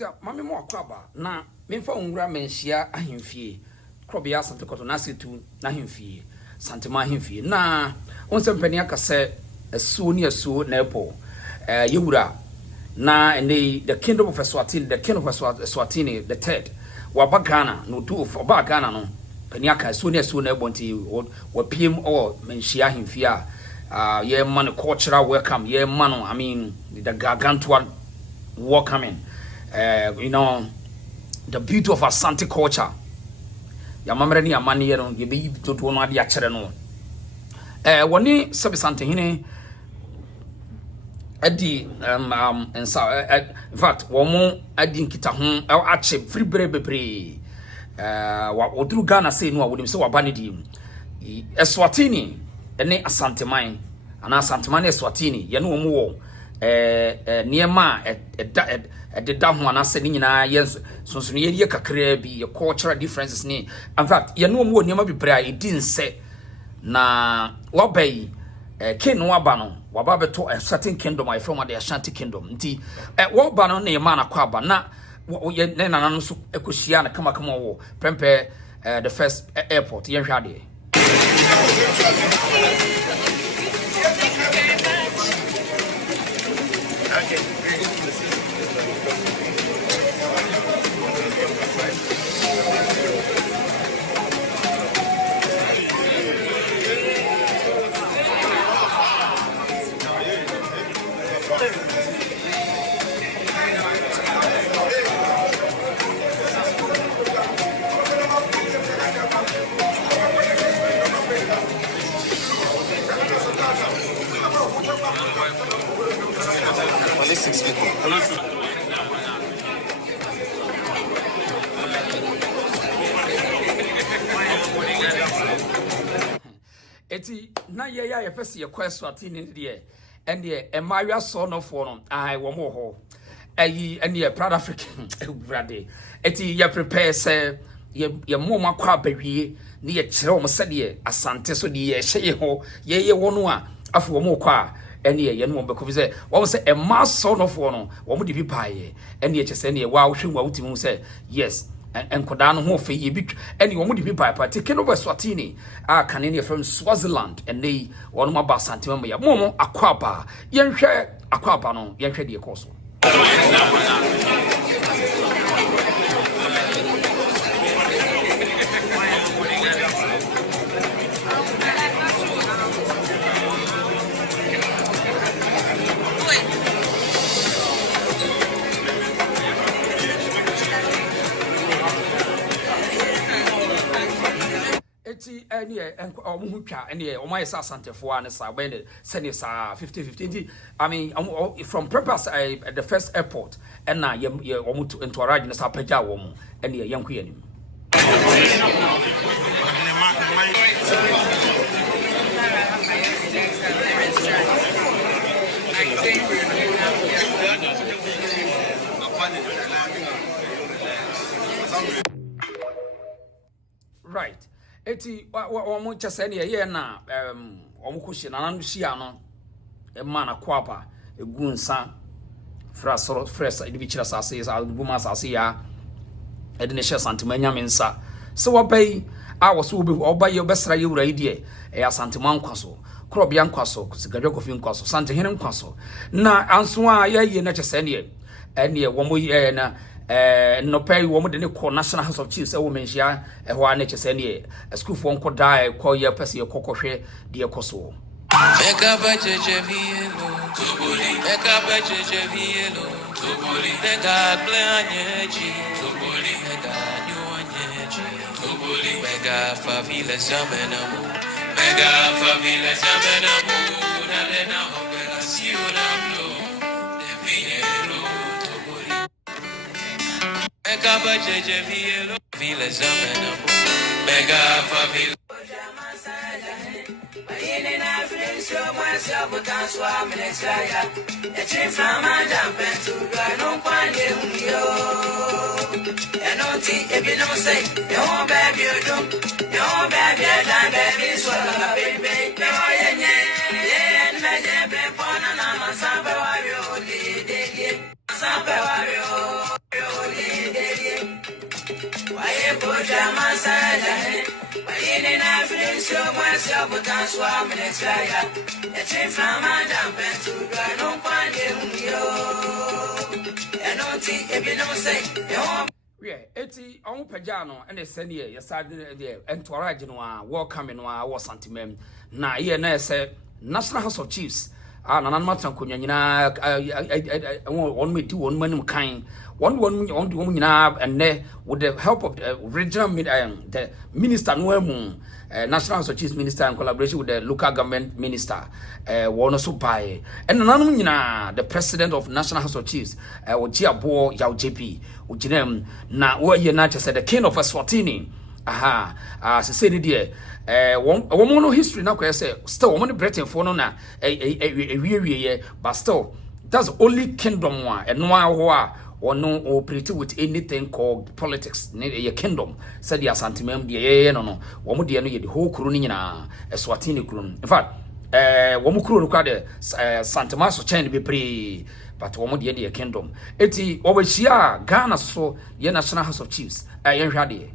Osia mame mo akwaba na memfa onwura menhia ahemfie krobia Asante koto na setu na ahemfie Santema ahemfie na onse mpani akase esuo ni esuo na epo yewura na ene the kingdom of Eswatini, the king of Eswatini, the third waba Ghana no do for ba Ghana no pani aka esuo ni esuo na ebonti wa piem or menhia ahemfie ye man cultural welcome ye man I mean the gargantuan welcoming you know the beauty of Asante culture ya mamre ni amane ye no ye be toto no ade a kere no woni Asantehene adi in fact womo adi nkita ho ache free bebre wa oduru Ghana say no a wonim se waba ne di Eswatini ene Asanteman ana Asanteman Eswatini ye no wo niema ededa ho anase ni nyina yes sonso ne ye kakra bi ye cultural differences ni in fact ye no wo niema bebre a edi nse na wabai king no aba no waba beto a certain kingdom I from the Ashanti kingdom nti waba no na ye ma na kwa aba na ye nana no so ekohia na kama wo prempe the first airport ye hwade Only 6 people. Eti na ye fese ye Eswatini de and ye Emaria son of one I wo mo ho ayi and ye proud African brade eti ye prepare say ye moma kwa bawie ni ye kire o se de Asante so de ye hye ho ye wono a afo wo mo kwa ene ye no be ko say wo say Emma son of one wo mo de bi paaye ene ye chese ne wa wo hwe wa utimu say yes enkoda no ho fe ye bi ene wo mo de bi paaye take King of Eswatini kanene from Swaziland ene wono ma ba Asante Manhyia mo akwaba ye nhwe akwaba no ye nhwe de ekoso ene omuhutwa ene omai sa Asantefo an sa when send sa 50-50 I mean from purpose the first airport and na ye omuto into arrange na sa paja wo mu ene ye yanku ye nim right eti wo chese ne ye na omukohye na nanu hia no ma na kwapa egunsa frasoro fresa edi bi kira sase ya buma sase ya edi ne hye Santema nyamensa se wobai a wo so obaye obesra ye wura ide Asantema nkwaso krobia nkwaso sigadwa kofi nkwaso Asantehene nkwaso na anso a ye na chese ne ene wo mo na no pay wo de ne ko National House of Chiefs wo menhia ho a ne chese ne school for nko dai ko ye pese ye kokohwe de ekoso Mega budget vielo toboli mega budget vielo toboli mega planyeji toboli mega nyoanyeji toboli mega favela zamenamu na lena operaciona blo definero toboli mega budget vielo favela zamenamu mega favela Why boja masala? Why in a friend's your myself with a swam in a chaya? A trip from Madame to no one and don't think if you don't say, yeah, eti on pajano and the senior, your side there, and to original welcome in our sentiment. Na here, na say National House of Chiefs. Nanan matan kunya nyina one me do one man kind one nyina and with the help of the regional the minister no National House of Chiefs minister in collaboration with the local government minister one also buy and nanan nyina the president of National House of Chiefs Ojiabo Yaw JP ujinem na wo ye na said the King of Eswatini se say ni de woman no history na kwese still woman Britain for no na ye but still that's the only kingdom one and no or no operate with anything called politics ne kingdom said the Asante mem de no woman de no ye the whole kuru ni nyina Eswatini kuru in fact woman kuru no kwa de Santa Maso chain be pre but woman de the kingdom eti obehia Ghana so ye National House of Chiefs ye hwade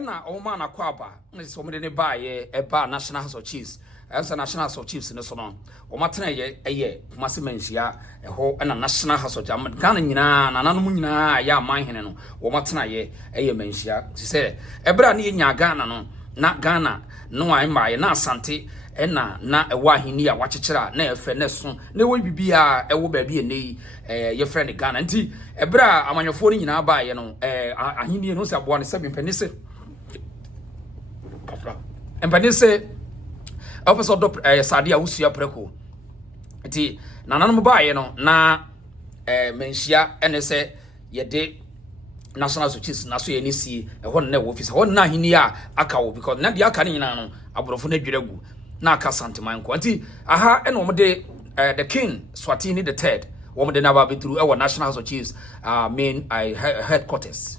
na oma na kwaba nse omde ne ba ye eba National House of Chiefs enso National House of Chiefs ne so no oma tena ye Kumasi Manhyia ho na National House of Chiefs Ghana nyina na nanom nyina ya manhene no oma tena ye Manhyia se ebra ne nya Ghana no na Ghana no ai ma ye na Asante na ewa ahini a wachechera na efe ne so na ewo bibia ewo ba bi ene ye friend Ghana nti ebra amanyofo ni nyina ba ye no ahini no se aboa ne se bimpenise empanise opeso do sadia usua preko nti nananom ba ye no na Manhyia ene se ye de National Chiefs na so ye ni si ho na office ho na ahini a aka wo because na dia aka ni nyina no aborofo na dweregu na aka Asante manko nti aha ene omde the King Swatini the third omde na ba be through our National House of Chiefs main headquarters.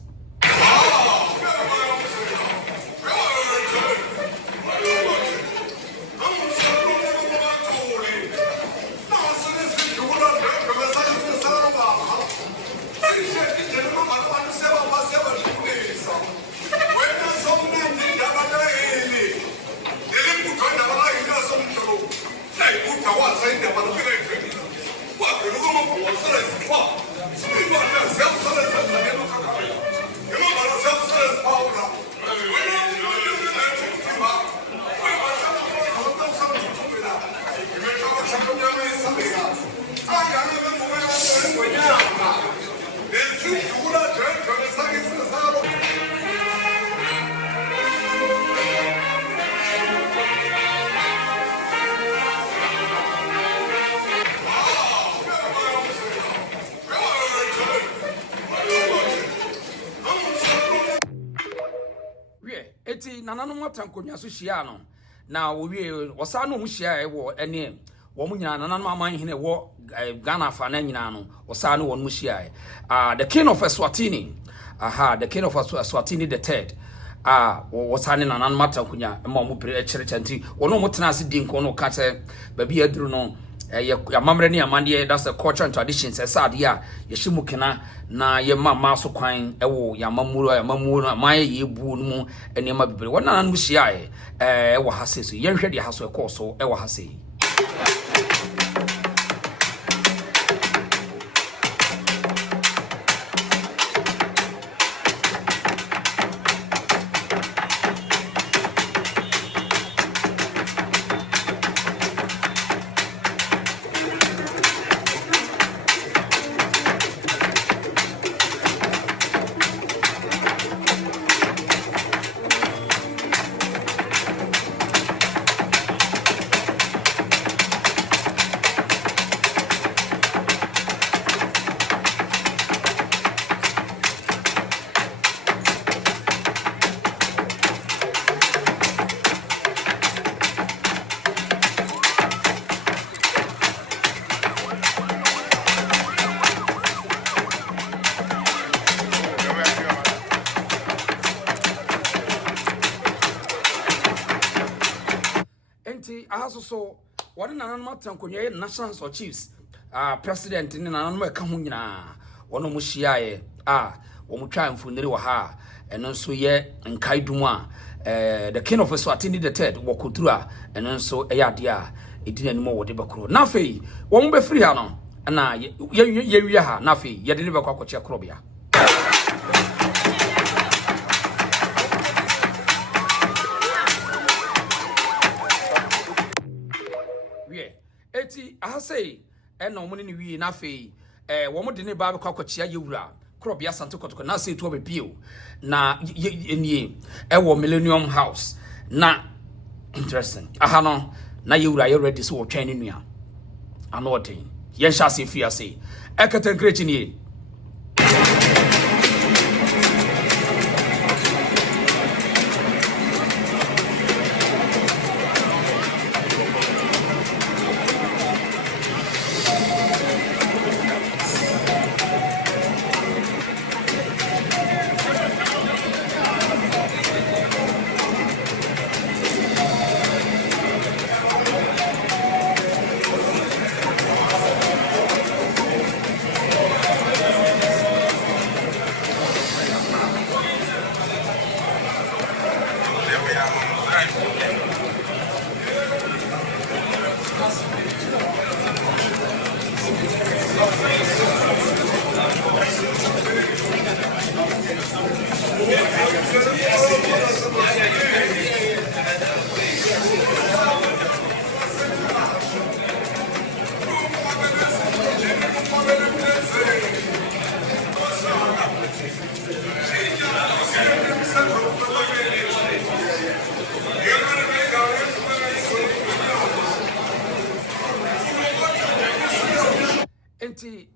Eti nananom atankonya so hia no na wo wie wosa no mu hia wo ene wo mu nyina nananom amanhene wo Ghana fa na nyina no wosa no won mu hia the King of Eswatini the King of Eswatini the third wosa ne nananom atankonya ma mu pere ekyerechenti wono mu tena ase di nko no ka che ba bi aduru no ya mamre ni amande that's a culture and traditions esa de a ye hyimu kena na ye mama so kwan ewo ya mamuru na maye ye bu no mu enema bibere wona nan mu hia ewo hase so ye hwede ha so ekoso ewo hase ahaso so one nanan matankonye National House of Chiefs president ni nanan eka ho nyina wono mu hyiae wo mu twa mfunire wa ha eno nso ye nkaidum the King of M ESwatini the third wo Kodoɔ eno nso eyade edina ni mo wo de bekro na fei wo mu be free ha no na ye wi ha na fei ye de ne bekọ akọche krobia eti ahasei ena omo ni wi na fei wo mo de ne ba bekọ akọche yewura krobia Asante kotoko na sei to be bio na enie wo Millennium House na interesting aha no na yewura ye ready so wo twan ni nua ano odin ye sha se fi ase ekata great ni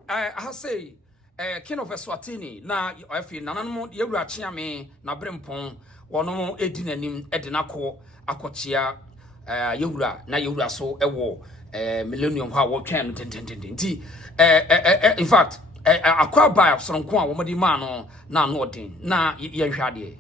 I say King of M ESwatini na afi nananum yewura chiame na brempon wono edinanim edinako akochia yewura na yewura so ewo Millennium ha wo twan nti in fact akwa ba soronko a wo modi ma no na no odin na ye hwade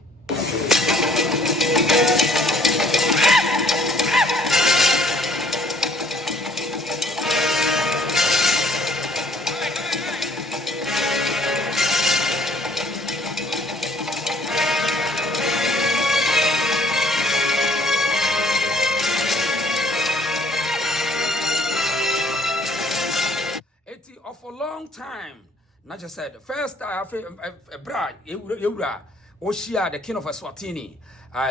for a long time. Not just said the first bra yewura oshia the King of M ESwatini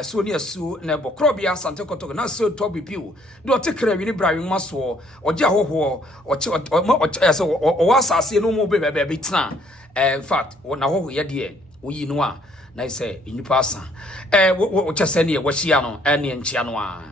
so near so nebo krobia Asante kotoko na so to be piu do tekra wi ni bra wi maso oja hoho o wasase no mo be tena in fact na hoho ye de oyi no a na say inipa asa wo chese ne wo hia no ne nchia no a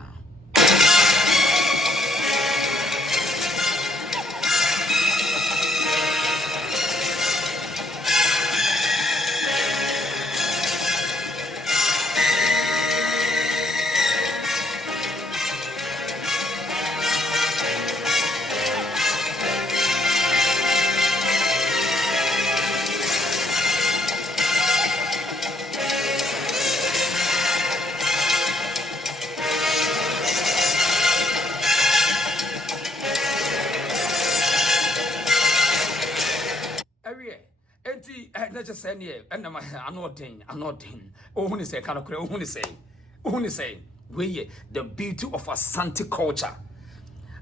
just say near and anotin ohuni say kanokre ohuni say we the beauty of Asante culture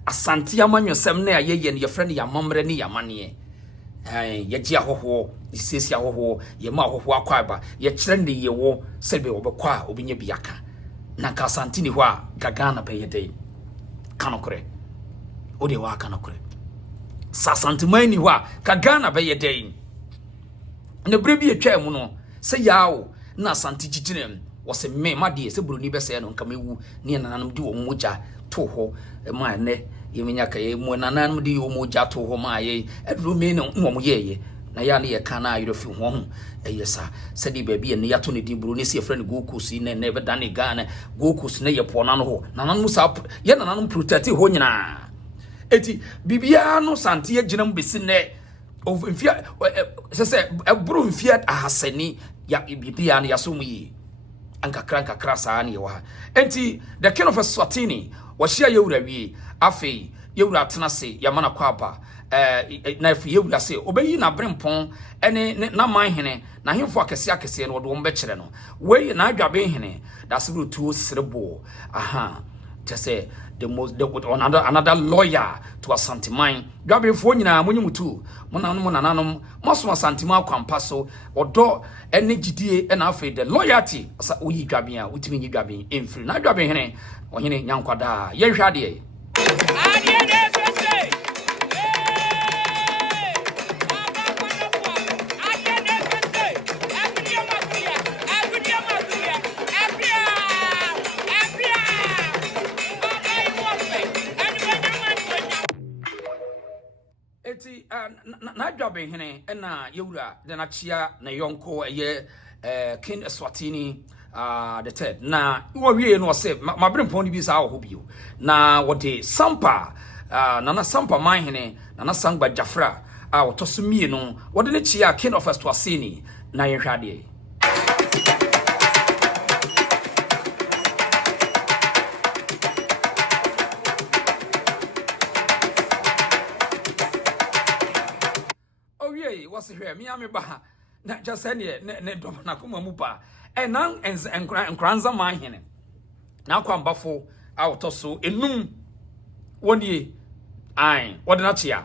Asante amanyosem na ye ye friend ya mamre ni ya mane ye gia hoho isesi hoho ye ma hoho akwaba ye kire ne ye wo sebe obekwa obinya biaka na ka Asante ni ho a gagana pe ye dey kanokre ode wa kanokre sa Asante mani ho a gagana be ye dey na brebi etwa mu no se yawo na Asante giginem wo se me made se buroni be se no nka mewu ne nananum di wo moja to ho ma ne yemenya ka ye mu nananum di wo moja to ho ma ye eduru me no mo yeye na ya ne ye kana ayro fi ho ho eyesa se di baabi ne yato ne di buroni se friend gokus ne ne be dane gana gokus ne ye pona no ho nananum sa ye nananum protect ho nyina eti bibia no Asante ye ginam besi ne of infia say eburu infia ahasani ya bibia na yasomu yi ankakra sa na ye wa enti the King of M ESwatini wɔhyia yewura wie afei yewura tena se yamana kwapa na afi yewura se obeyi na brempon ene na manhene na hemfo akese no wɔde wɔn bɛkyerɛ no wei na adwabe hene da sebro tuo serebo aha to say another lawyer to Asante man dwabe fo nyina monyimutu monananom moso Asante ma kwampa so odo ene gidie ena afei the loyalty asa oyi dwabe a utimi nyi dwabe emfiri na dwabe hene ohene nyankwada ye hwa de na dwabe hene ena yewura de na chia na yonko eye King Eswatini Dwetɛ na wo wie no se mabrempon bi sa wo bio na wote sampa nana sampa man hene nana sangba jafra wotoso mie no wode ne chia King of Eswatini na yehwade what's here me ba na just say ne dom na kuma mu pa enan enkranza man hene na kwambafo awtoso enum woni ai wode na chia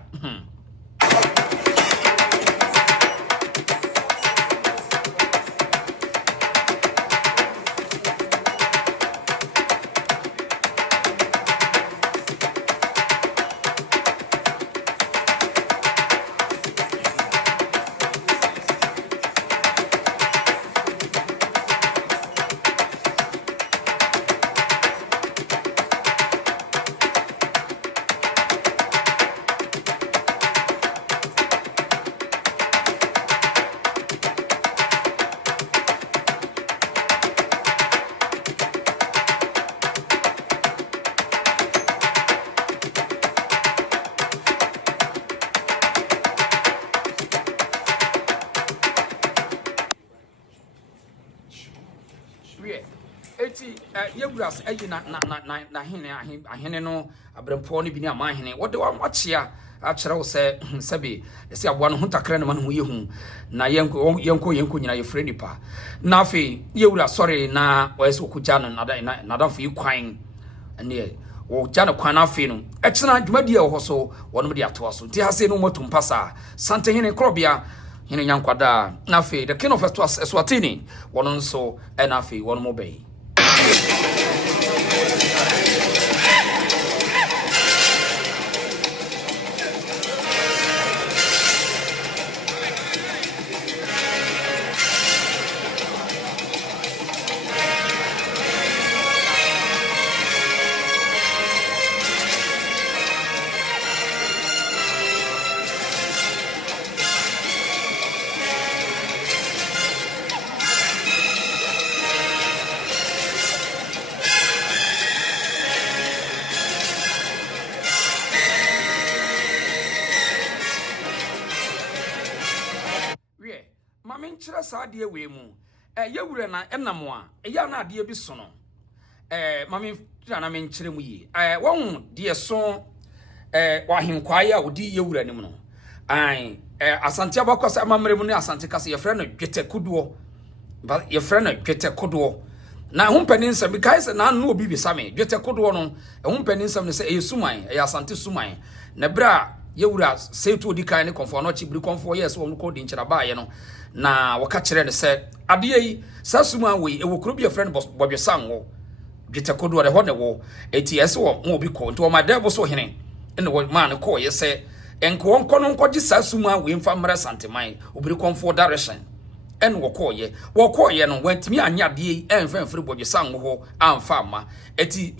eti yewuras ayi na hene no abrempo no bi ne amahene wode wachia akyerɛ wo sɛ sɛbe ɛsɛ aboa no ho takra ne ma no ho yehu na yenko nyina ye frɛ nipa na afi yewura sorry na wɔyɛ sɛ okugya no nadamfo yi kwan ne wo gya no kwan afi no ɛkyena dwumadi a wo so wɔnom de atoa so nti ha se no motum pasa Asante hene krobia hene nyankwada na afi the King of Eswatini wɔno nso ɛna afi wɔnom bɛyi menkyerɛ saa de we mu yewure na enamo a eya na ade bi so no mame tira na menkyerɛ mu yi wɔn de so wahenkwae a odi yewure nim no Asante abakwasa amamre mu ne Asante kase yefrɛ no Dwetɛ Kodoɔ ba yefrɛ no Dwetɛ Kodoɔ na ho mpanin nsɛm bi kai sɛ na no obi bi same Dwetɛ Kodoɔ no ho mpanin nsɛm ne sɛ esuman Asante suman na bra yewura setu odi kan ne konfo no chibiri konfo yes wo ko di nkyira baaye no na waka kyerɛ ne sɛ ade yi sasuma we ewokuro bi friend bodwesan wo Dwetɛ Kodoɔ de ho ne wo eti ese wo mo obi ko nti wo ma debo so hene ene wo ma ne ko ye sɛ enko onko no nkɔgye sasuma we mfa mra santeman obiri konfo direction en wo ye no wantimi anya ade yi emfa mfiri bodwesan wo amfa ama eti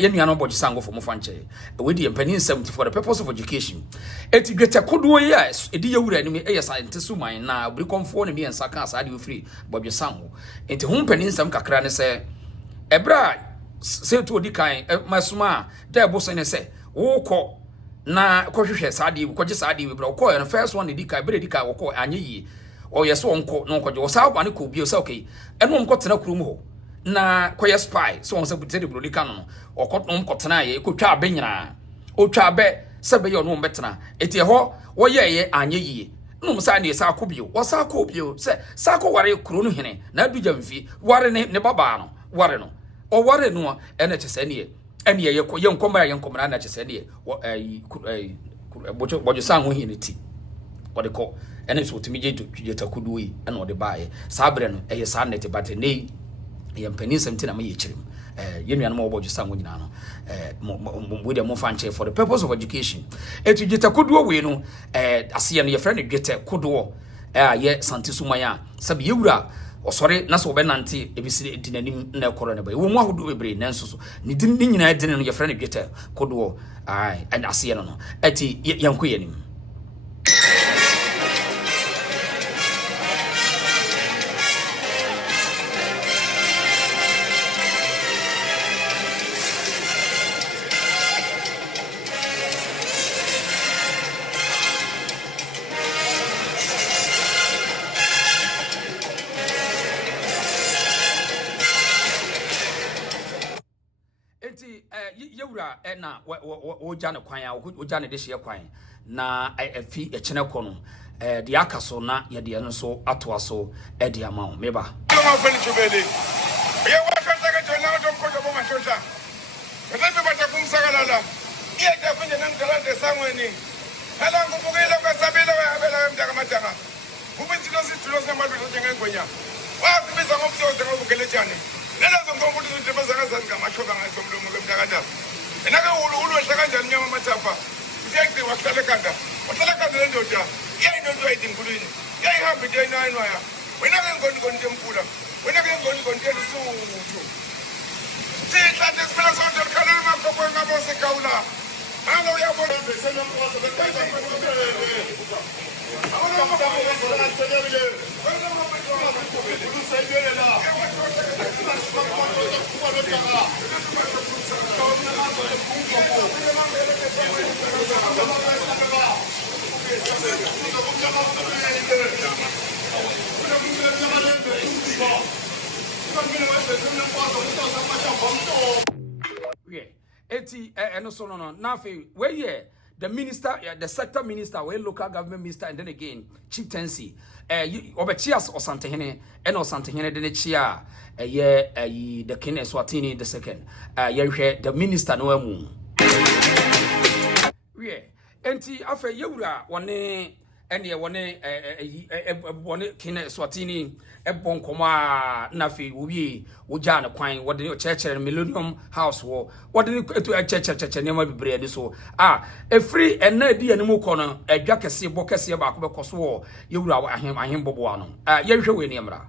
ye nuano bodwesan wo fo mo fa nche we di empani 70 for the purpose of education eti Dwetɛ Kodoɔ yi a edi yewura ni me sante suman na obiri konfo ne me ensa kan asa ade wo firi bodwesan wo enti ho empani 70 kakra ne sɛ ebra setu odi kan masuma da ebo se ne sɛ wo kɔ na kɔhwehwɛ saade bi kɔgye saade bi bra wo kɔ no first one di kan bre di kan wo kɔ anye yi o yeso onko no nkɔgye wo saa ba ne kɔ bio sɛ okay ɛno nkɔ tena kurom hɔ na koye spy so on se bute de brodi kan no okotom kotena ye ekotwa abe nyina otwa abe se be ye no mbetena eti ho wo ye anye yie no msa na esa akobio wo sa akobio se sa akoware kuro no hene na aduja mfi ware ne baba no ware no o ware no ene chese ne ene ye nkoma ye nkoma na chese ne bojo san ho hene ti wode ko ene so timi je Dwetɛ Kodoɔ yi ene wode baaye sa bre no eye sa net bate nei ye mpanin semti na me ye chirim ye nuanom wo bojo san ho nyina no mo de mo fanche for the purpose of education Dwetɛ Kodoɔ we no ase ye no ye frɛ no Dwetɛ Kodoɔ ye Asante sumanya sabi yewura osore na so be nante ebisi dinanim na ekoro ne ba wo mu ahodo bebre nanso so ne din ni nyina din no ye frɛ no Dwetɛ Kodoɔ and ase ye no eti yanko ye nim yewura na wo jane kwan a wo jane de hye kwan na afi echene ko no de akaso na ye de no so atoa so e de ama wo meba ma fani chubele ye wa kan ta ga na don ko jobo ma chota kada be bata kum sagalala ye ta kunje nan kala de samweni hala ngo bugela kwa sabela wa abela mtaka mataka ubinzi lo si tulo sa mabe njenga ngonya wa kubisa ngo mtso ngo bugele chane nela zo ngo mutu nje bazanga zanga machoka ngaso mlomo ngemdakada enaka ulu hlaka njani nyama mathafa usekhe wakhalekanda wakhalekanda ndoda yayi ndodo ayidingulini yayi hambi de nine waya wena ke ngoni temphula wena ke ngoni telisutu sitla desmela sonto khala makoko ngabo sekawula alo uyabona besena mkhoso bekhaza eti eno so no na fe we ye the minister the sector minister we local government minister and then again chieftaincy obechias Asantehene and Asantehene de chia ye the King of M ESwatini the second ye the minister no amu we enti afa yewura wone ene wone King of M ESwatini ebon koma na fe owie woja na kwan wode chechere Millennium House wo wode etu chechere nema bibre de so efri ena di animu ko no adwa kese bo kese ba ko be koso wo yewura ahim bobo ano yehwe we ne mra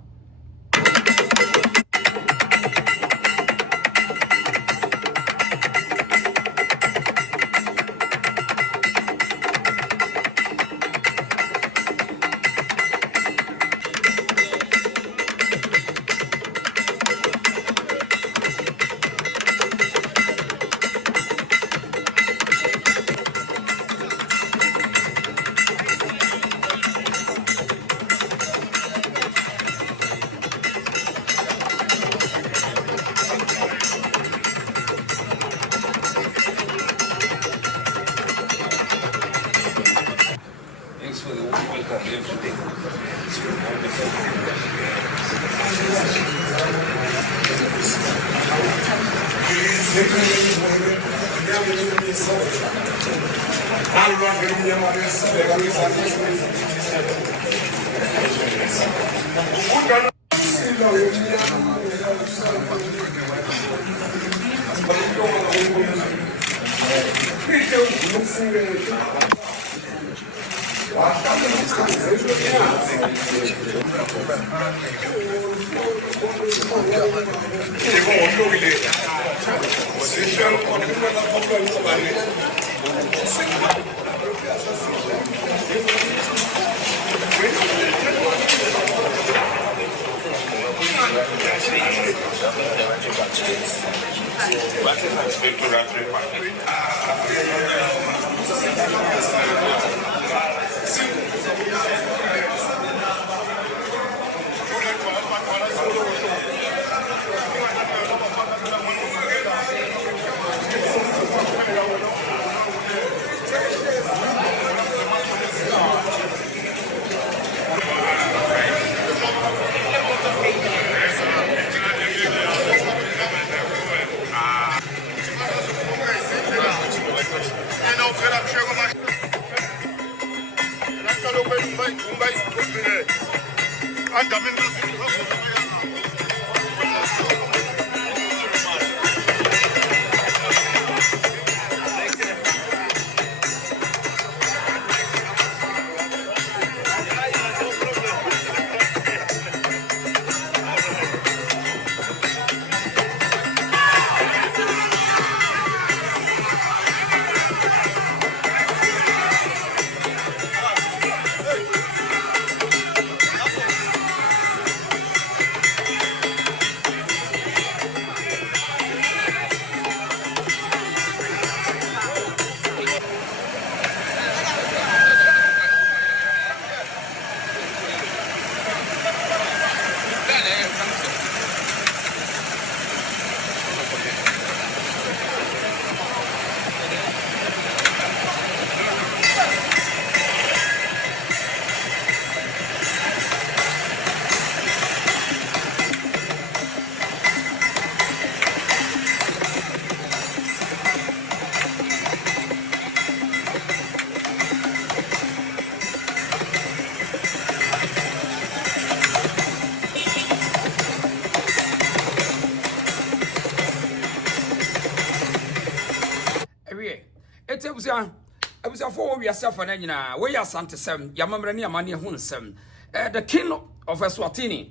Ebusia for we yourself and nyina we Asante sem yamamre ne amane ho nsem the King of Eswatini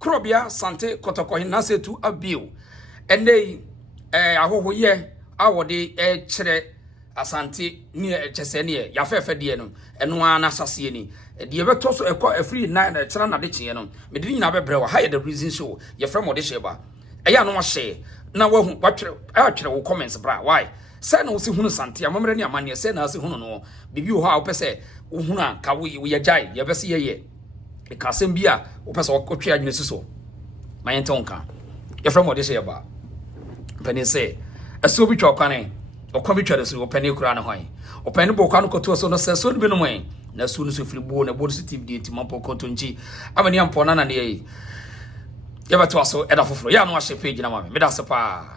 Krobia Asante Kotokohin nasetu abiu ene ahohoye awode kire Asante ne chese ne yafefe de no eno ana sase ni de beto so afri na kira na de kye no me de nyina bebre wa high the reason show ye frem ode sheba eya no hye na wahu watwere wo comments bra why say na wosi hunu Asante amamre ne amane say na wosi hunu no bibi wo ha wo pese wo hunu a ka wo ye jai ye bese ye e ka sem bia wo pese wo kotwe adwene siso mayente onka ye from ode sheba pani say aso bi twa kwane okwa bi twa so pani kura na hwan opani bo kwa no koto so no say so bi no mwen na so no so firi bo na bo positive date mapo koto nchi amani ampo na na ne ye bato so eda foforo ya no ahye page na ma me da se pa